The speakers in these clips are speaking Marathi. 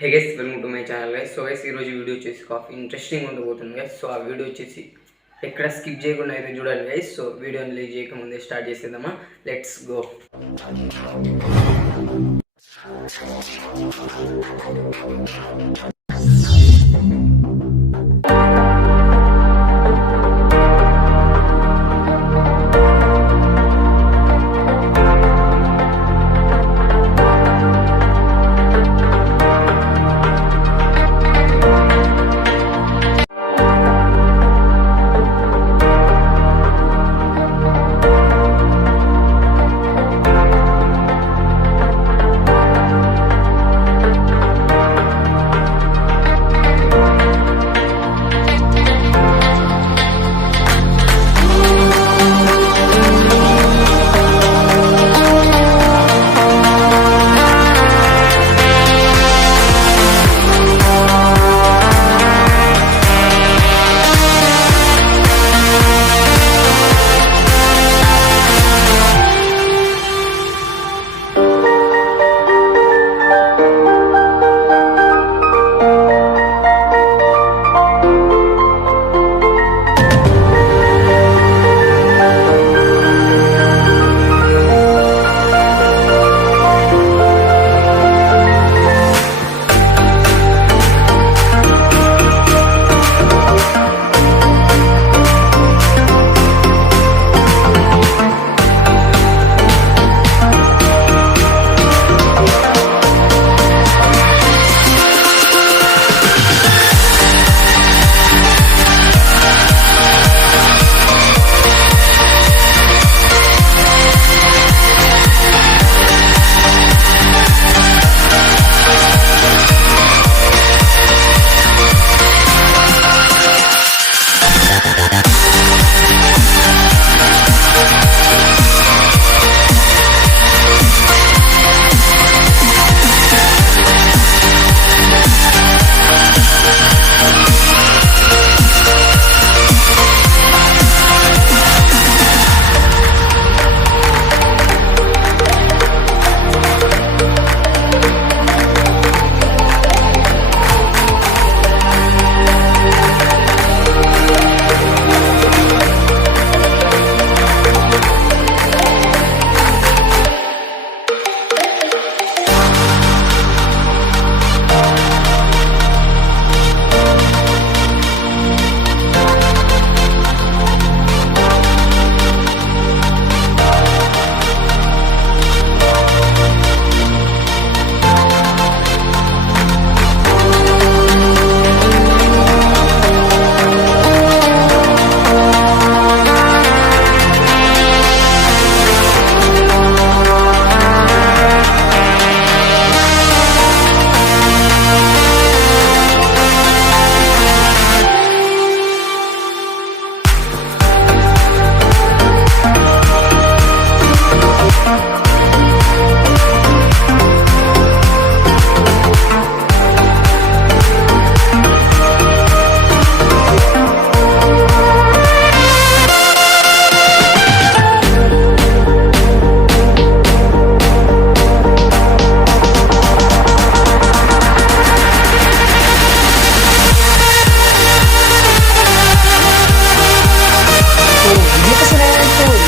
Hey guys, welcome to my channel guys. So guys, ఈరోజు వీడియో వచ్చేసి కాఫీ ఇంట్రెస్టింగ్ ఉండబోతుంది గైస్. సో ఆ వీడియో వచ్చేసి ఎక్కడ స్కిప్ చేయకుండా అయితే చూడండి గైస్. సో వీడియోని లీవ్ చేయకముందే స్టార్ట్ చేసేద్దామా. Let's go.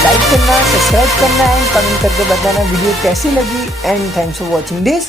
लाइक करना, सब्सक्राइब करना एंड कमेंट करके बताना वीडियो कैसी लगी end thanks for watching this.